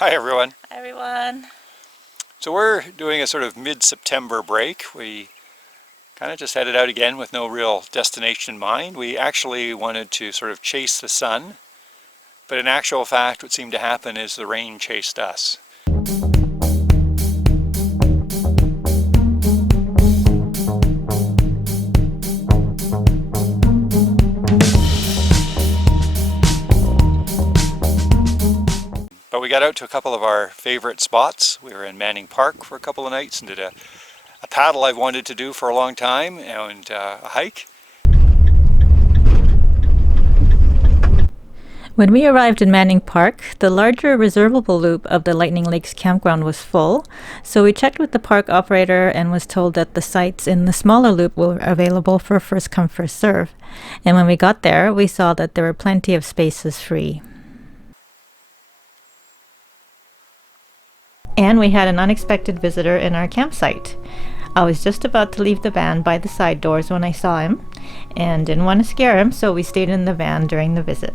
Hi everyone. Hi everyone. So we're doing a sort of mid-September break. We kind of just headed out again with no real destination in mind. We actually wanted to sort of chase the sun, but in actual fact what seemed to happen is the rain chased us. But we got out to a couple of our favorite spots. We were in Manning Park for a couple of nights and did a paddle I've wanted to do for a long time, and a hike. When we arrived in Manning Park, the larger reservable loop of the Lightning Lakes campground was full, so we checked with the park operator and was told that the sites in the smaller loop were available for first come first serve. And when we got there, we saw that there were plenty of spaces free. And we had an unexpected visitor in our campsite. I was just about to leave the van by the side doors when I saw him, and didn't want to scare him, so we stayed in the van during the visit.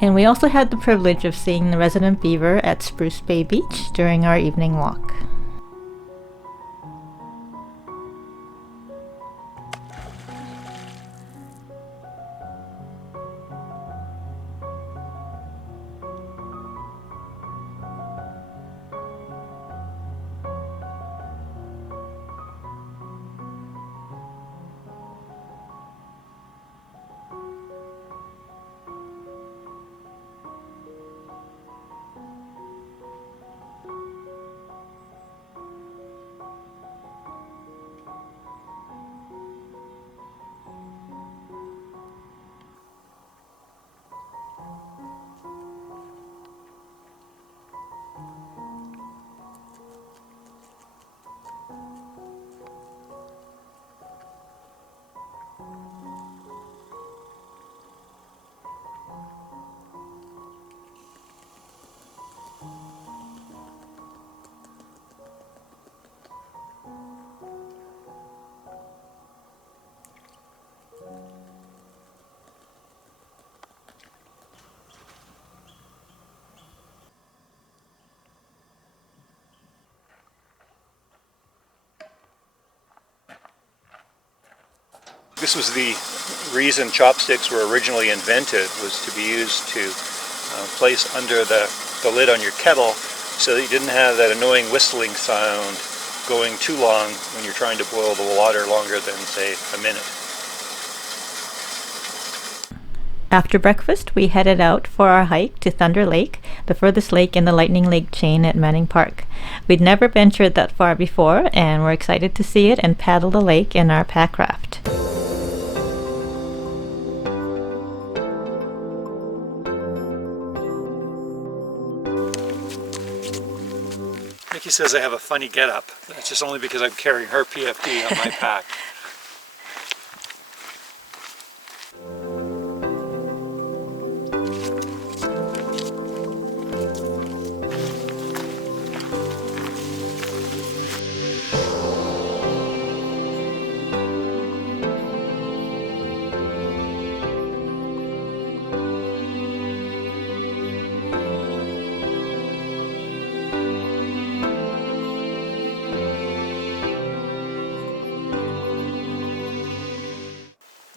And we also had the privilege of seeing the resident beaver at Spruce Bay Beach during our evening walk. This was the reason chopsticks were originally invented, was to be used to place under the lid on your kettle so that you didn't have that annoying whistling sound going too long when you're trying to boil the water longer than, say, a minute. After breakfast, we headed out for our hike to Thunder Lake, the furthest lake in the Lightning Lake chain at Manning Park. We'd never ventured that far before, and we're excited to see it and paddle the lake in our pack raft. Nikki says I have a funny get-up. That's just only because I'm carrying her PFD on my pack.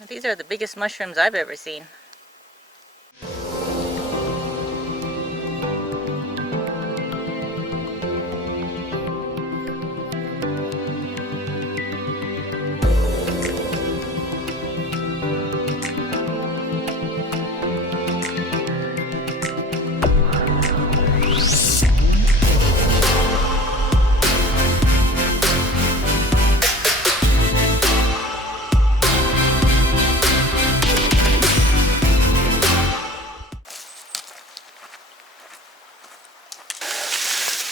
These are the biggest mushrooms I've ever seen.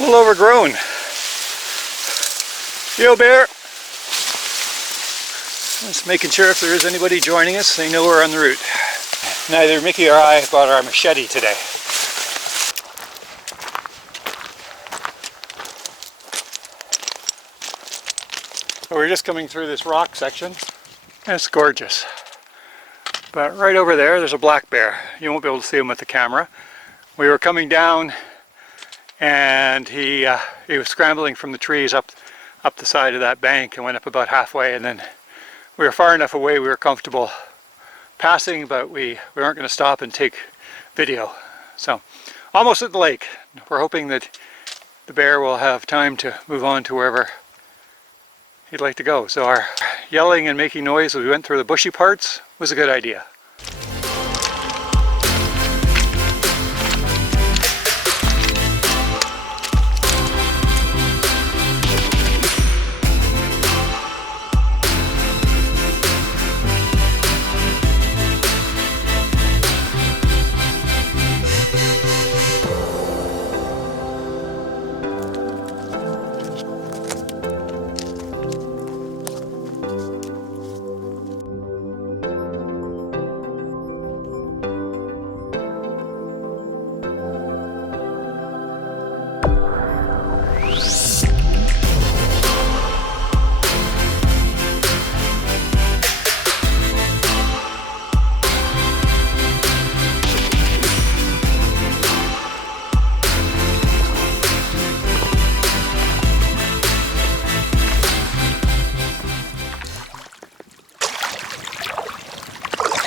little overgrown. Yo, bear! Just making sure if there is anybody joining us, they know we're on the route. Neither Mickey or I brought our machete today. We're just coming through this rock section, and it's gorgeous. But right over there, there's a black bear. You won't be able to see him with the camera. We were coming down, and he was scrambling from the trees up the side of that bank and went up about halfway, and then we were far enough away we were comfortable passing, but we weren't going to stop and take video. So, almost at the lake. We're hoping that the bear will have time to move on to wherever he'd like to go. So our yelling and making noise as we went through the bushy parts was a good idea.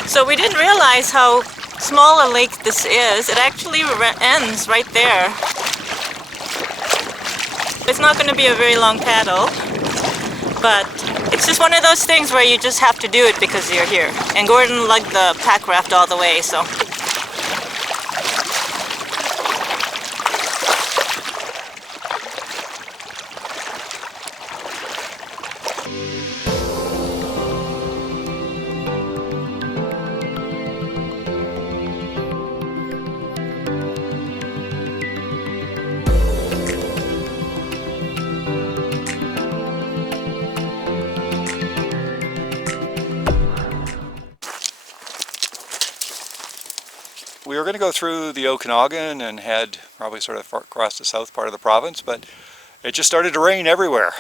So we didn't realize how small a lake this is. It actually ends right there. It's not going to be a very long paddle, but it's just one of those things where you just have to do it because you're here. And Gordon lugged the pack raft all the way, so. We were going to go through the Okanagan and head probably sort of across the south part of the province, but it just started to rain everywhere.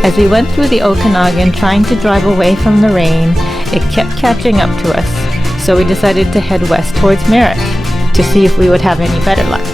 As we went through the Okanagan trying to drive away from the rain, it kept catching up to us, so we decided to head west towards Merritt to see if we would have any better luck.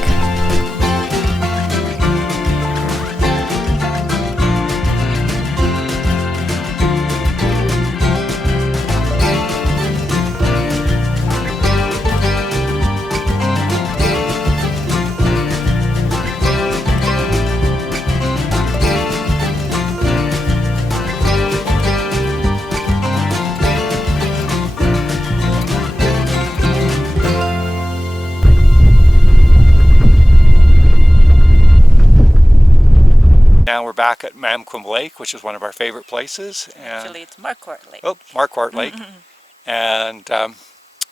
Now we're back at Mamquim Lake, which is one of our favorite places. And Actually, it's Marquart Lake. Oh, Marquart Lake. And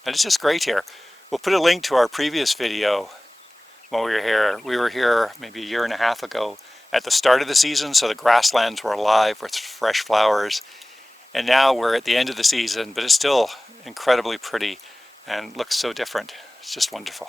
it's just great here. We'll put a link to our previous video when we were here. We were here maybe a year and a half ago at the start of the season, so the grasslands were alive with fresh flowers. And now we're at the end of the season, but it's still incredibly pretty and looks so different. It's just wonderful.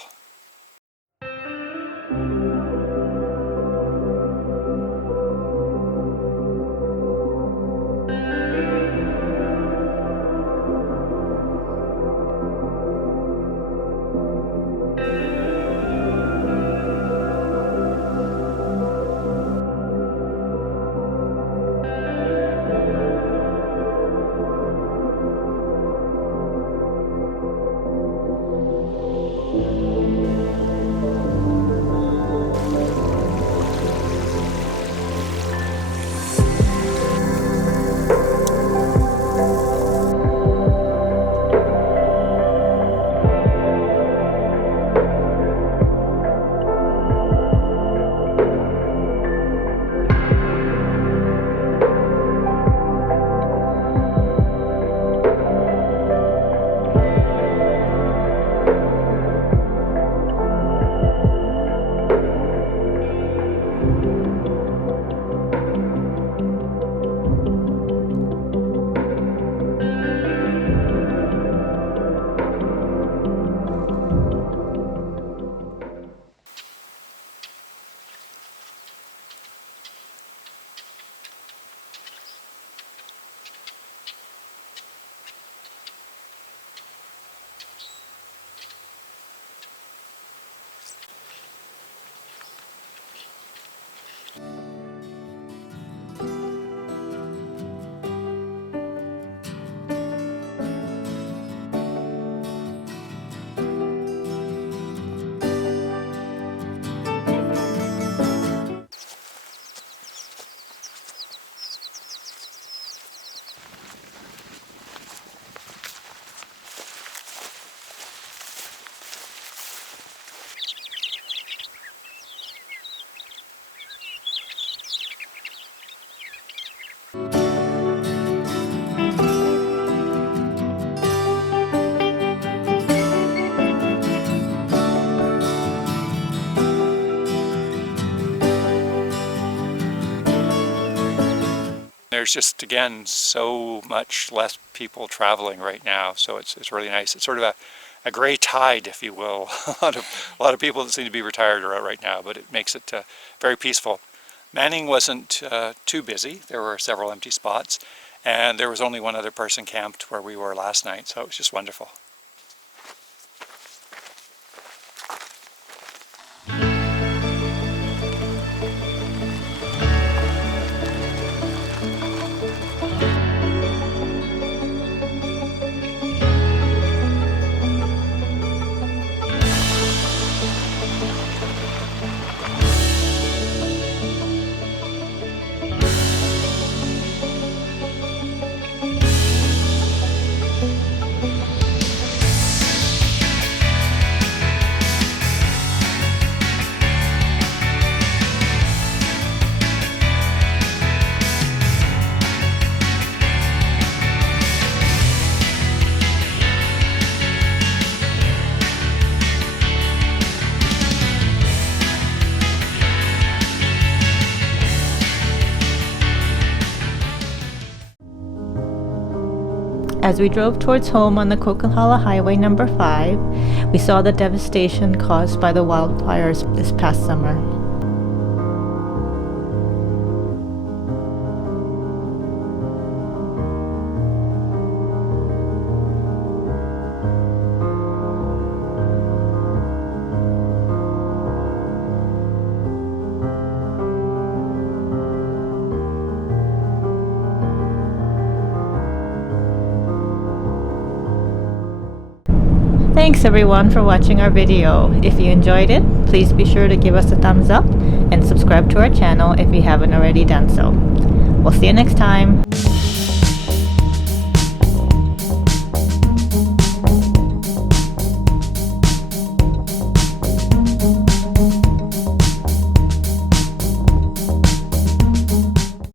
there's just, again, so much less people traveling right now, so it's really nice. It's sort of a gray tide, if you will. a lot of people that seem to be retired are out right now, but it makes it very peaceful. Manning wasn't too busy. There were several empty spots, and there was only one other person camped where we were last night, so it was just wonderful. As we drove towards home on the Coquihalla Highway number 5, we saw the devastation caused by the wildfires this past summer. Thanks everyone for watching our video. If you enjoyed it, please be sure to give us a thumbs up and subscribe to our channel if you haven't already done so. We'll see you next time.